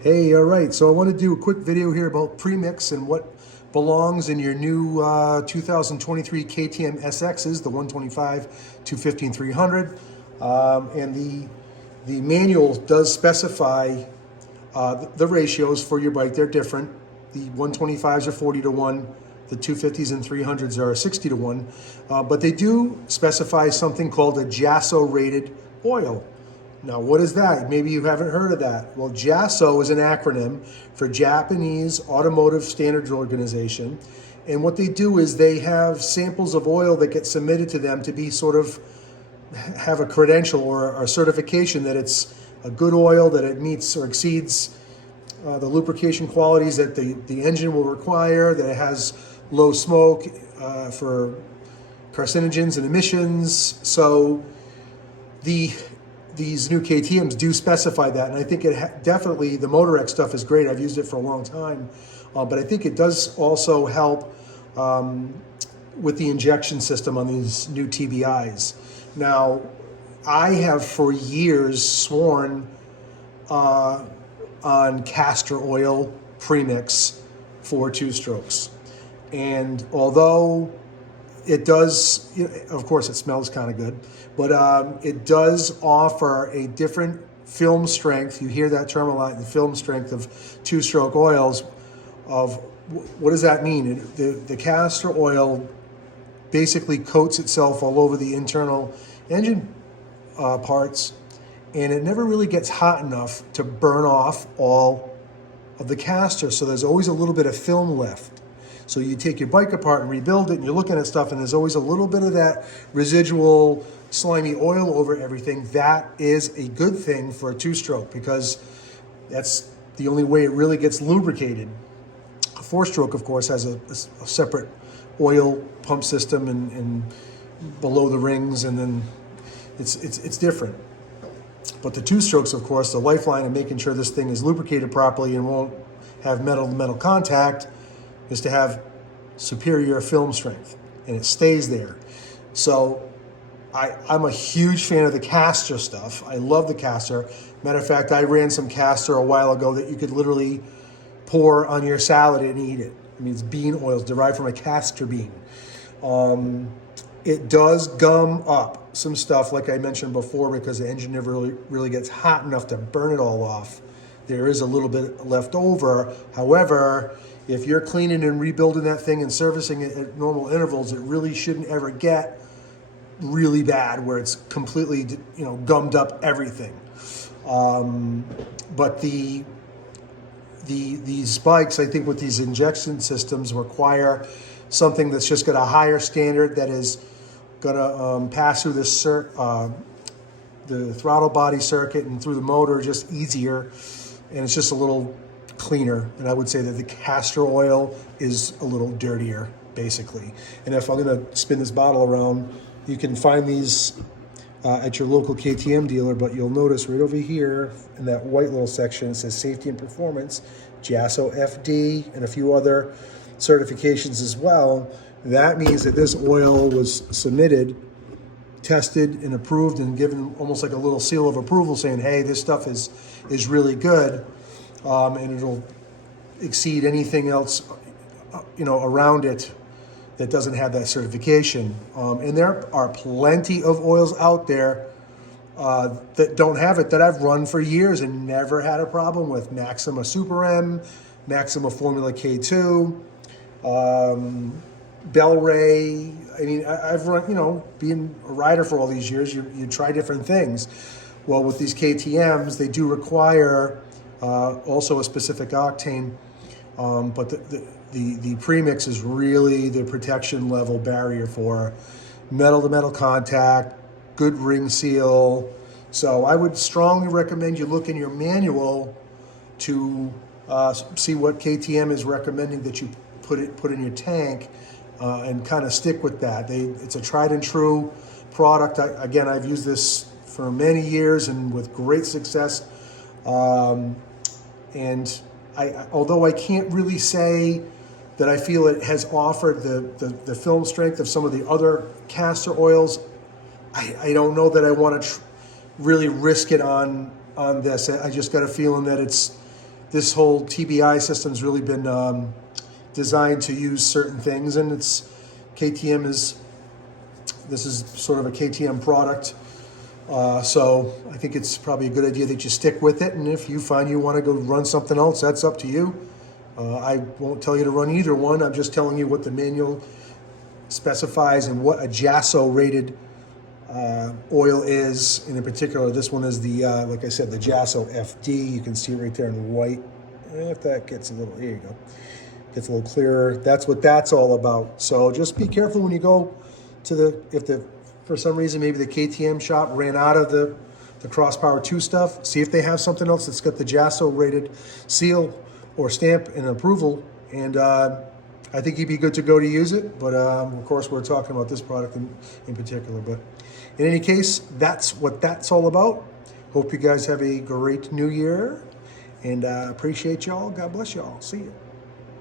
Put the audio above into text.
Hey, all right, so I want to do a quick video here about premix and what belongs in your new 2023 KTM SXs, the 125, 250, and 300. And the manual does specify the ratios for your bike. They're different. The 125s are 40-1, the 250s and 300s are 60-1, but they do specify something called a JASO rated oil. Now, what is that? Maybe you haven't heard of that. Well, JASO is an acronym for Japanese Automotive Standards Organization. And what they do is they have samples of oil that get submitted to them to be sort of have a credential or a certification that it's a good oil, that it meets or exceeds the lubrication qualities that the engine will require, that it has low smoke for carcinogens and emissions. So these new KTMs do specify that, and I think it definitely, the Motorex stuff is great. I've used it for a long time, but I think it does also help with the injection system on these new TBIs. Now, I have for years sworn on Castor oil premix for two-strokes, and although it does, of course, it smells kind of good, but it does offer a different film strength. You hear that term a lot, the film strength of two-stroke oils. What does that mean? The Castor oil basically coats itself all over the internal engine parts, and it never really gets hot enough to burn off all of the Castor, so there's always a little bit of film left. So you take your bike apart and rebuild it, and you're looking at stuff, and there's always a little bit of that residual slimy oil over everything. That is a good thing for a two-stroke, because that's the only way it really gets lubricated. A four-stroke, of course, has a separate oil pump system and below the rings, and then it's different. But the two-strokes, of course, the lifeline of making sure this thing is lubricated properly and won't have metal-to-metal contact is to have superior film strength, and it stays there. So I'm a huge fan of the Castor stuff. I love the Castor. Matter of fact, I ran some Castor a while ago that you could literally pour on your salad and eat it. I mean, it's bean oils derived from a castor bean. It does gum up some stuff, like I mentioned before, because the engine never really gets hot enough to burn it all off. There is a little bit left over. However, if you're cleaning and rebuilding that thing and servicing it at normal intervals, it really shouldn't ever get really bad where it's completely, gummed up everything. But these bikes, I think, with these injection systems require something that's just got a higher standard, that is gonna pass through the throttle body circuit and through the motor just easier, and it's just a little cleaner. And I would say that the Castor oil is a little dirtier, basically. And if I'm gonna spin this bottle around, you can find these at your local KTM dealer, but you'll notice right over here in that white little section, it says Safety and Performance, JASO FD, and a few other certifications as well. That means that this oil was submitted, tested, and approved, and given almost like a little seal of approval saying, hey, this stuff is really good, and it'll exceed anything else around it that doesn't have that certification. And there are plenty of oils out there that don't have it, that I've run for years and never had a problem with. Maxima Super M, Maxima Formula K2, Bel-Ray. I mean, I've run, being a rider for all these years, you try different things. Well, with these KTMs, they do require also a specific octane, but the premix is really the protection level barrier for metal-to-metal contact, good ring seal. So I would strongly recommend you look in your manual to see what KTM is recommending that you put in your tank, and kind of stick with that. It's a tried and true product. Again, I've used this for many years and with great success. And although I can't really say that I feel it has offered the film strength of some of the other Castor oils, I don't know that I want to really risk it on this. I just got a feeling that this whole TBI system's really been designed to use certain things, and this is sort of a KTM product. So I think it's probably a good idea that you stick with it, and if you find you want to go run something else, that's up to you. I won't tell you to run either one. I'm just telling you what the manual specifies and what a JASO rated oil is. And in particular, this one is the, like I said, the JASO FD. You can see it right there in white. If that gets a little, there you go. Gets a little clearer. That's what that's all about. So just be careful when you go to for some reason, maybe the KTM shop ran out of the Cross Power 2 stuff. See if they have something else that's got the JASO rated seal or stamp and approval. And I think you'd be good to go to use it. But of course, we're talking about this product in particular. But in any case, that's what that's all about. Hope you guys have a great new year. And appreciate y'all. God bless y'all. See you.